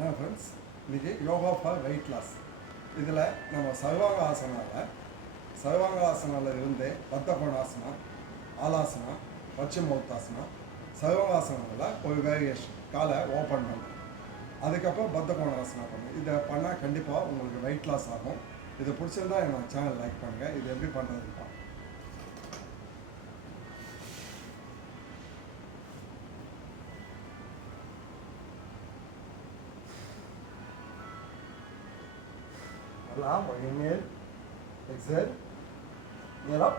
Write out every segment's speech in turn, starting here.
அதான் ஃப்ரெண்ட்ஸ், இன்றைக்கி yoga for weight loss. இதில் நம்ம சர்வாங்காசனாவில் இருந்து பத்தகோணாசனா, ஆலாசனா, பச்சிமோத்தாசனா, சர்வாங்காசனாவில் ஒரு வேரியேஷன் காலை ஓப்பன் பண்ணணும். அதுக்கப்புறம் பத்தகோணாசனா பண்ணணும். இதை பண்ணால் கண்டிப்பாக உங்களுக்கு வெயிட் லாஸ் ஆகும். இது பிடிச்சிருந்தா என்னோட சேனல் லைக் பண்ணுங்கள். இது எப்படி பண்ணுறதுன்னு பார்ப்போம். Allow or inhale, exhale, inhale up.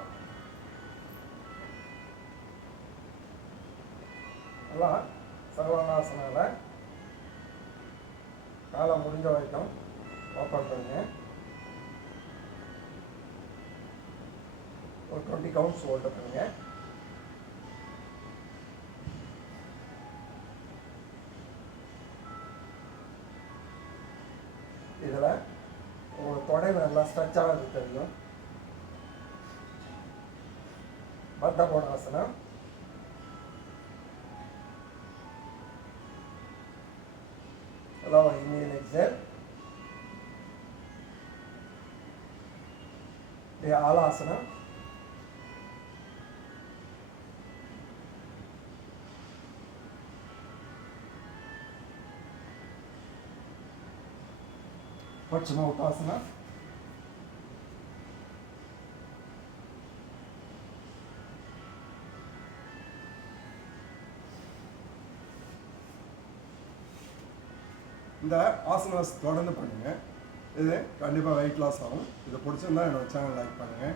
எல்லாம் சர்வாங்காசனாவில் காலை முடிஞ்ச வரைக்கும் ஓப்பன் பண்ணுங்க. ஒரு 20 கவுண்ட்ஸ் ஹோல்ட் பண்ணுங்க. இதில் உங்கள் தொடை நல்லா ஸ்ட்ரெச் ஆகிறது தெரியும். பத்தகோணாசனம். Allow inhale, exhale. The Alasana. Paschimottanasana. இந்த ஆசனாஸ் தொடர்ந்து பண்ணுங்கள். இது கண்டிப்பாக வெயிட் லாஸ் ஆகும். இதை பிடிச்சிருந்தா என்னோட சேனல் லைக் பண்ணுங்கள்.